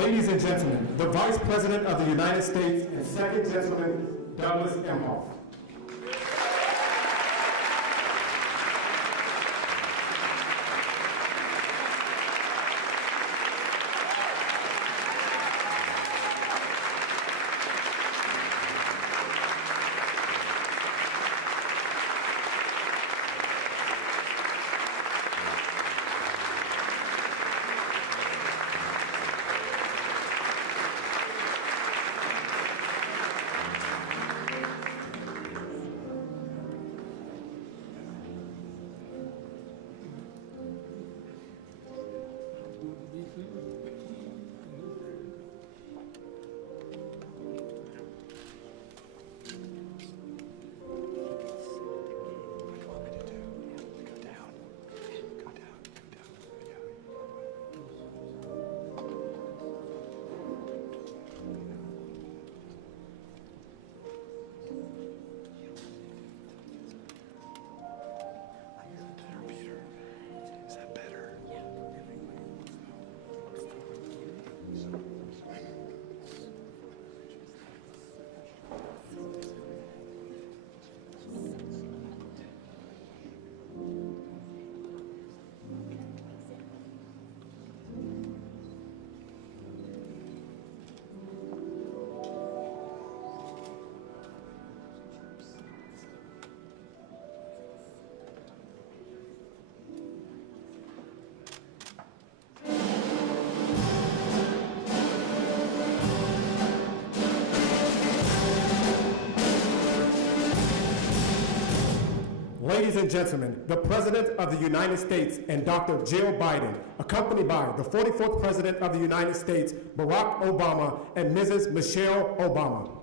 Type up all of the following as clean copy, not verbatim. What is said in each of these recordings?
Ladies and gentlemen, the Vice President of the United States and Second Gentleman, Douglas Emhoff. Ladies and gentlemen, the President of the United States and Dr. Jill Biden, accompanied by the 44th President of the United States, Barack Obama, and Mrs. Michelle Obama.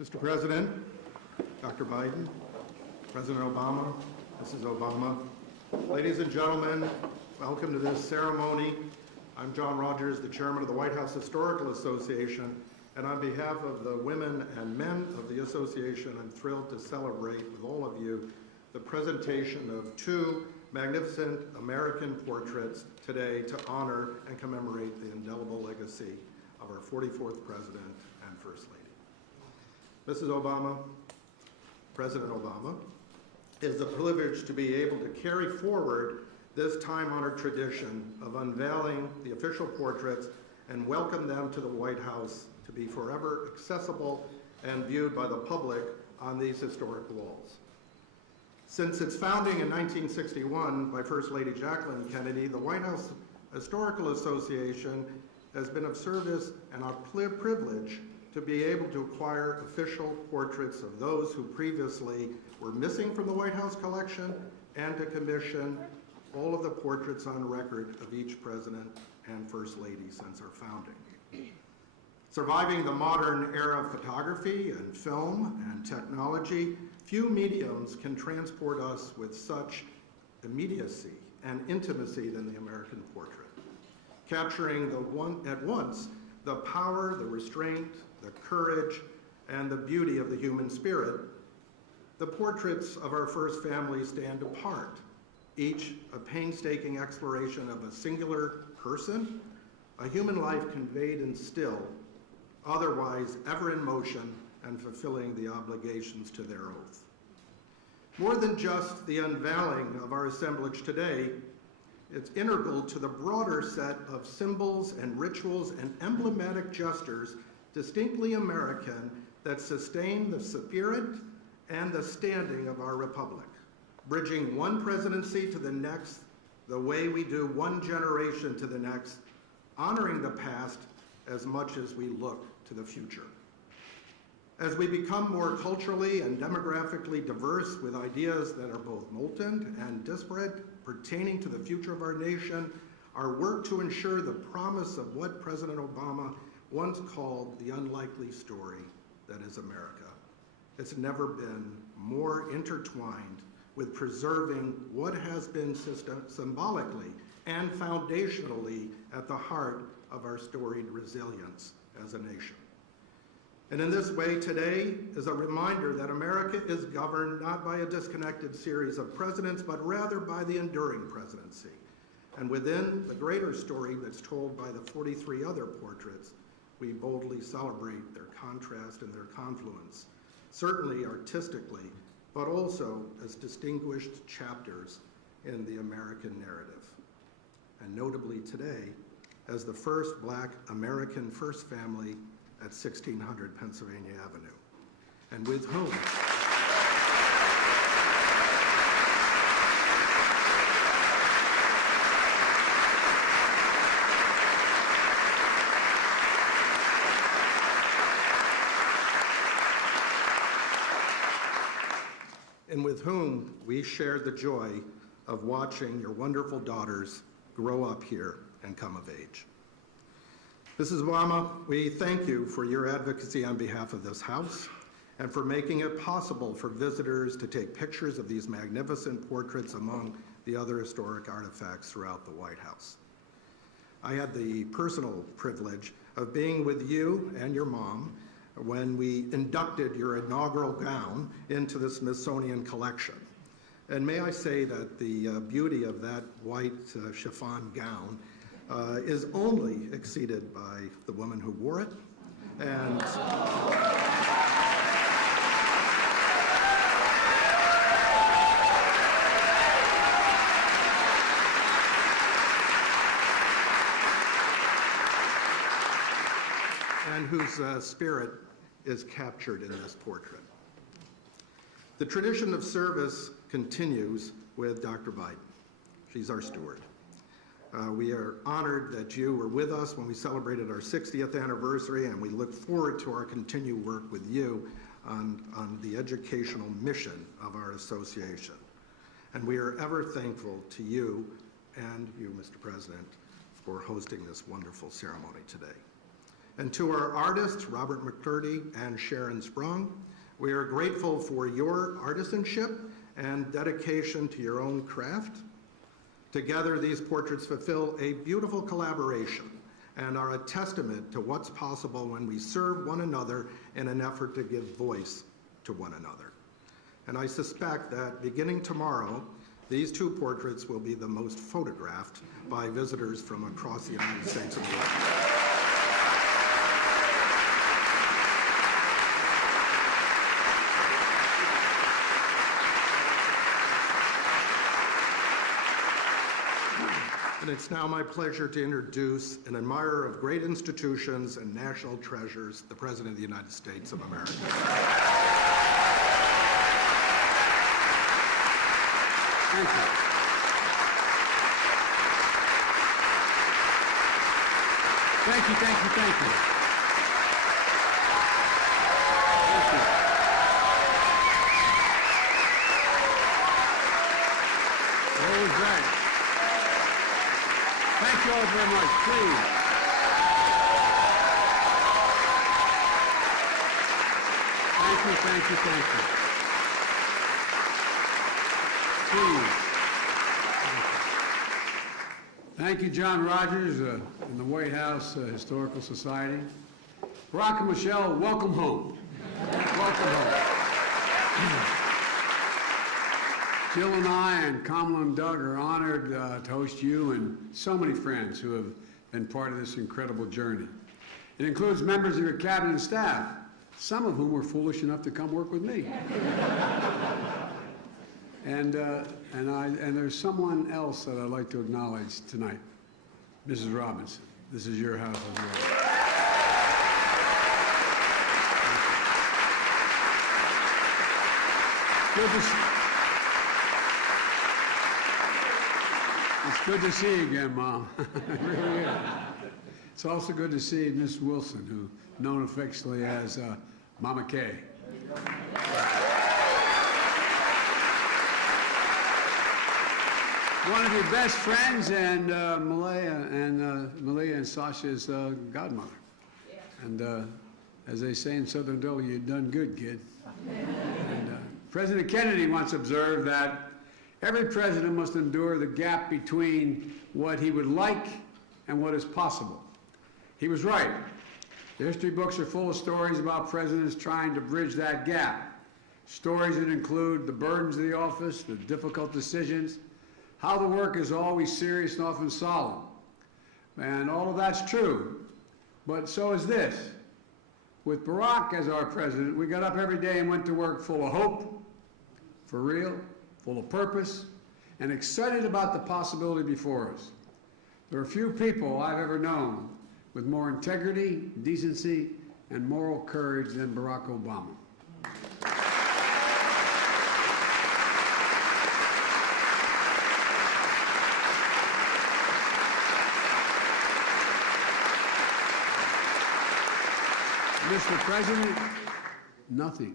Mr. President, Dr. Biden, President Obama, Mrs. Obama, ladies and gentlemen, welcome to this ceremony. I'm John Rogers, the chairman of the White House Historical Association, and on behalf of the women and men of the association, I'm thrilled to celebrate with all of you the presentation of two magnificent American portraits today to honor and commemorate the indelible legacy of our 44th President and First Lady. Mrs. Obama, President Obama, is the privilege to be able to carry forward this time-honored tradition of unveiling the official portraits and welcome them to the White House to be forever accessible and viewed by the public on these historic walls. Since its founding in 1961 by First Lady Jacqueline Kennedy, the White House Historical Association has been of service and our privilege to be able to acquire official portraits of those who previously were missing from the White House collection and to commission all of the portraits on record of each President and First Lady since our founding. Surviving the modern era of photography and film and technology, few mediums can transport us with such immediacy and intimacy than the American portrait, capturing at once the power, the restraint, the courage, and the beauty of the human spirit. The portraits of our first family stand apart, each a painstaking exploration of a singular person, a human life conveyed in still, otherwise ever in motion and fulfilling the obligations to their oath. More than just the unveiling of our assemblage today, it's integral to the broader set of symbols and rituals and emblematic gestures distinctly American that sustain the spirit and the standing of our republic, bridging one presidency to the next the way we do one generation to the next, honoring the past as much as we look to the future. As we become more culturally and demographically diverse with ideas that are both molten and disparate pertaining to the future of our nation, our work to ensure the promise of what President Obama once called the unlikely story that is America. It's never been more intertwined with preserving what has been symbolically and foundationally at the heart of our storied resilience as a nation. And in this way, today is a reminder that America is governed not by a disconnected series of presidents, but rather by the enduring presidency. And within the greater story that's told by the 43 other portraits, we boldly celebrate their contrast and their confluence, certainly artistically, but also as distinguished chapters in the American narrative. And notably today, as the first Black American first family at 1600 Pennsylvania Avenue, and with whom we shared the joy of watching your wonderful daughters grow up here and come of age. Mrs. Obama, we thank you for your advocacy on behalf of this House and for making it possible for visitors to take pictures of these magnificent portraits among the other historic artifacts throughout the White House. I had the personal privilege of being with you and your mom when we inducted your inaugural gown into the Smithsonian collection. And may I say that the beauty of that white chiffon gown is only exceeded by the woman who wore it. And whose spirit is captured in this portrait. The tradition of service continues with Dr. Biden. She's our steward. We are honored that you were with us when we celebrated our 60th anniversary, and we look forward to our continued work with you on the educational mission of our association. And we are ever thankful to you and you, Mr. President, for hosting this wonderful ceremony today. And to our artists, Robert McCurdy and Sharon Sprung, we are grateful for your artisanship and dedication to your own craft. Together, these portraits fulfill a beautiful collaboration and are a testament to what's possible when we serve one another in an effort to give voice to one another. And I suspect that beginning tomorrow, these two portraits will be the most photographed by visitors from across the United States and the world. And it's now my pleasure to introduce an admirer of great institutions and national treasures, the President of the United States of America. Thank you. Thank you, thank you, thank you. Thank you. That was great. Thank you all very much, please. Thank you, thank you, thank you. Please. Thank you, John Rogers, in the White House Historical Society. Barack and Michelle, welcome home. Welcome home. Jill and I and Kamala and Doug are honored to host you and so many friends who have been part of this incredible journey. It includes members of your cabinet and staff, some of whom were foolish enough to come work with me. And there's someone else that I'd like to acknowledge tonight, Mrs. Robinson. This is your house as well. It's good to see you again, Mom. It really is. It's also good to see Miss Wilson, who known affectionately as Mama Kay. One of your best friends and Malia and Sasha's godmother. Yeah. And as they say in Southern Delaware, you've done good, kid. And President Kennedy once observed that every president must endure the gap between what he would like and what is possible. He was right. The history books are full of stories about presidents trying to bridge that gap. Stories that include the burdens of the office, the difficult decisions, how the work is always serious and often solemn. And all of that's true, but so is this. With Barack as our president, we got up every day and went to work full of hope, for real, full of purpose, and excited about the possibility before us. There are few people I've ever known with more integrity, decency, and moral courage than Barack Obama. Mr. President, nothing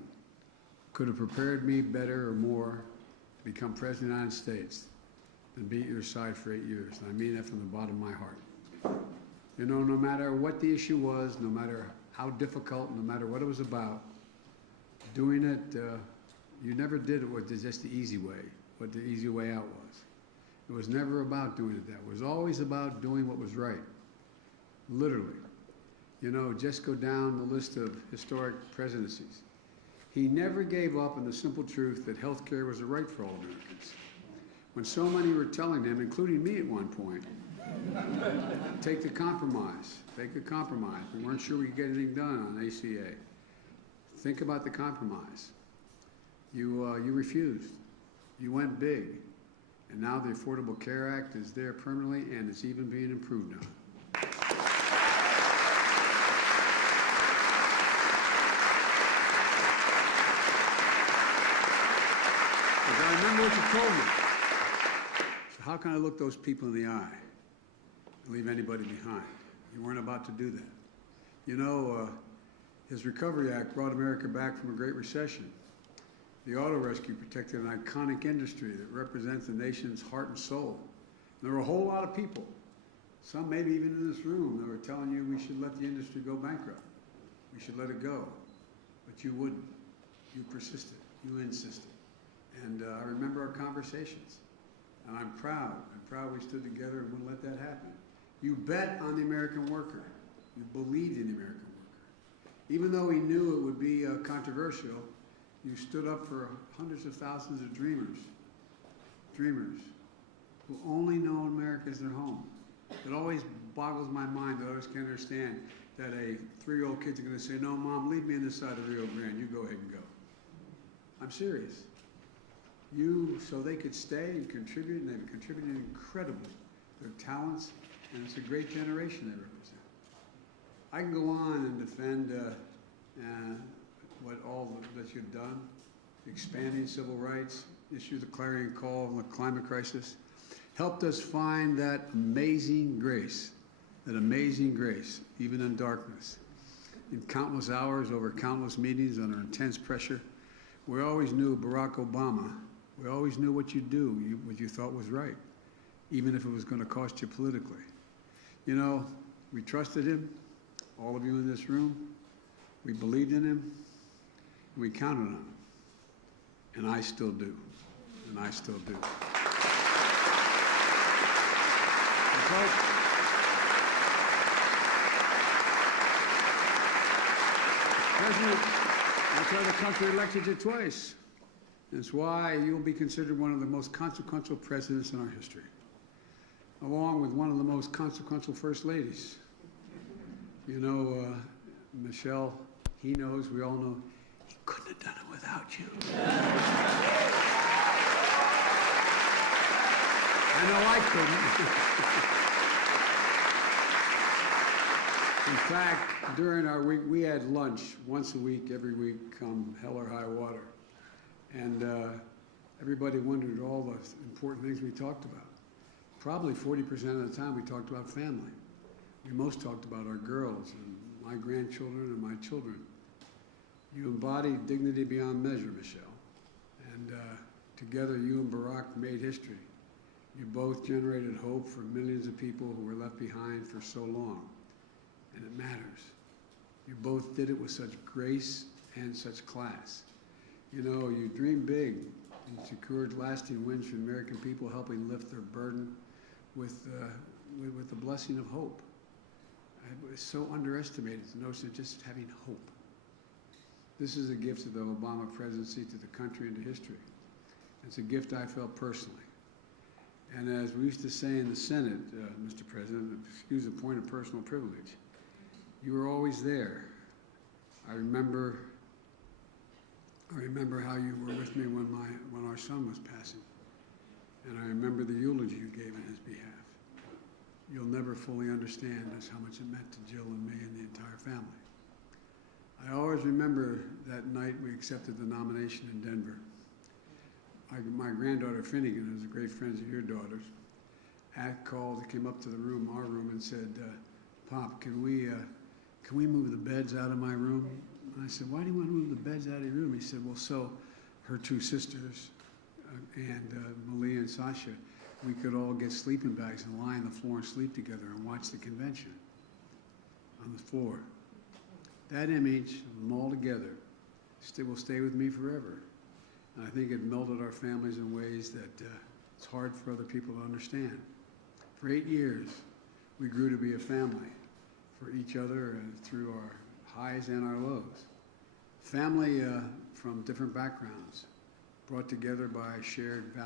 could have prepared me better or more to become President of the United States than be at your side for 8 years. And I mean that from the bottom of my heart. You know, no matter what the issue was, no matter how difficult, no matter what it was about, doing it, you never did it with just the easy way, what the easy way out was. It was never about doing it that way. It was always about doing what was right, literally. You know, just go down the list of historic presidencies. He never gave up on the simple truth that health care was a right for all Americans. When so many were telling him, including me at one point, take the compromise, take a compromise. We weren't sure we could get anything done on ACA. Think about the compromise. You refused. You went big. And now the Affordable Care Act is there permanently, and it's even being improved on. I remember what you told me. So how can I look those people in the eye and leave anybody behind? You weren't about to do that. You know, his Recovery Act brought America back from a great recession. The auto rescue protected an iconic industry that represents the nation's heart and soul. And there were a whole lot of people, some maybe even in this room, that were telling you we should let the industry go bankrupt. We should let it go. But you wouldn't. You persisted. You insisted. And I remember our conversations. And I'm proud we stood together and wouldn't let that happen. You bet on the American worker. You believed in the American worker. Even though he knew it would be controversial, you stood up for hundreds of thousands of dreamers who only know America as their home. It always boggles my mind that I always can't understand that a 3-year-old kid's going to say, no, Mom, leave me on this side of the Rio Grande. You go ahead and go. I'm serious. So they could stay and contribute, and they've contributed incredibly. Their talents, and it's a great generation they represent. I can go on and defend what all that you've done, expanding civil rights, issue the clarion call on the climate crisis, helped us find that amazing grace, even in darkness. In countless hours, over countless meetings, under intense pressure, we always knew Barack Obama. We always knew what you'd do, what you thought was right, even if it was going to cost you politically. You know, we trusted him, all of you in this room. We believed in him, and we counted on him. And I still do. And I still do. President, that's why the country elected you twice. That's why you'll be considered one of the most consequential presidents in our history, along with one of the most consequential first ladies. You know, Michelle, he knows, we all know, he couldn't have done it without you. I know I couldn't. In fact, during our week, we had lunch once a week, every week, come hell or high water. And everybody wondered all the important things we talked about. Probably 40% of the time we talked about family. We most talked about our girls and my grandchildren and my children. You embodied dignity beyond measure, Michelle. And together you and Barack made history. You both generated hope for millions of people who were left behind for so long. And it matters. You both did it with such grace and such class. You know, you dreamed big and secured lasting wins for the American people, helping lift their burden with the blessing of hope. It was so underestimated, the notion of just having hope. This is a gift of the Obama presidency to the country and to history. It's a gift I felt personally. And as we used to say in the Senate, Mr. President, excuse the point of personal privilege, you were always there. I remember how you were with me when our son was passing. And I remember the eulogy you gave in his behalf. you'll never fully understand just how much it meant to Jill and me and the entire family. I always remember that night we accepted the nomination in Denver. My granddaughter Finnegan, who's a great friend of your daughter's, came up to our room, and said, "Pop, can we move the beds out of my room?" And I said, "Why do you want to move the beds out of your room?" He said, "Well, so her two sisters and Malia and Sasha, we could all get sleeping bags and lie on the floor and sleep together and watch the convention on the floor." That image of them all together will stay with me forever. And I think it melded our families in ways that it's hard for other people to understand. For 8 years, we grew to be a family for each other and through our highs and our lows. Family from different backgrounds, brought together by shared values.